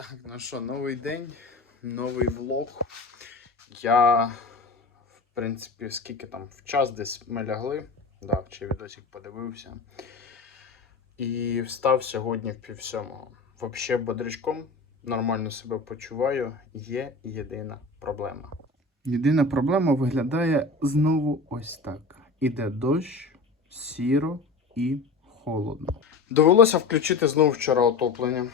Так, ну що, новий день, новий влог. Я, в принципі, скільки там в час десь ми лягли. Да, ще відосик подивився. І встав сьогодні в пів сьомого. Взагалі бодрячком, нормально себе почуваю. Є єдина проблема. Єдина проблема виглядає знову ось так. Іде дощ, сіро і холодно. Довелося включити знову вчора отоплення.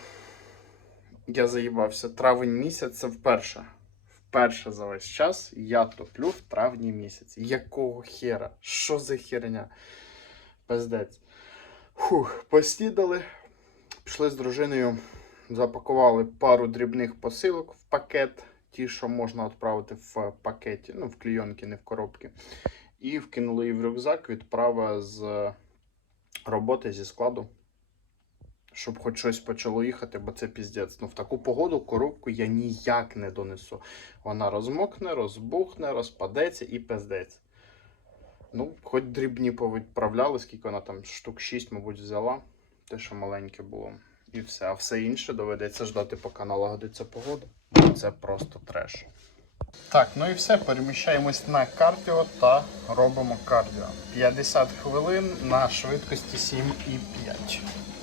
Я заїбався. Травень місяць це вперше. Вперше за весь час я топлю в травні місяці. Якого хера? Що за херня? Пиздець. Фух, поснідали. Пішли з дружиною, запакували пару дрібних посилок в пакет. Ті, що можна відправити в пакеті, ну, в клійонки, не в коробки. І вкинули її в рюкзак, відправа з роботи зі складу щоб хоч щось почало їхати, бо це піздець. Ну в таку погоду коробку я ніяк не донесу. Вона розмокне, розбухне, розпадеться і пиздець. Ну, хоч дрібні повідправляли, скільки вона там штук 6, мабуть, взяла. Те, що маленьке було. І все. А все інше доведеться ждати, поки налагодиться погода. Це просто треш. Так, ну і все. Переміщаємось на кардіо та робимо кардіо. 50 хвилин на швидкості 7,5.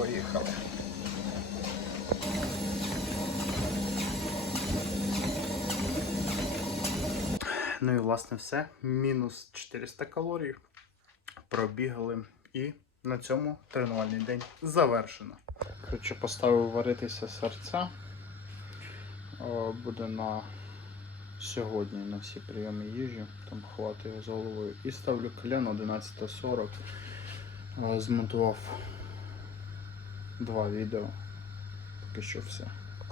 Поїхали. Ну і власне все. Мінус 400 калорій. Пробігали. І на цьому тренувальний день завершено. Коротше, поставив варитися серця. Буде на сьогодні на всі прийоми їжі. Там хватає з головою. І ставлю колен 11.40. Е, Змонтував два відео. Поки що все.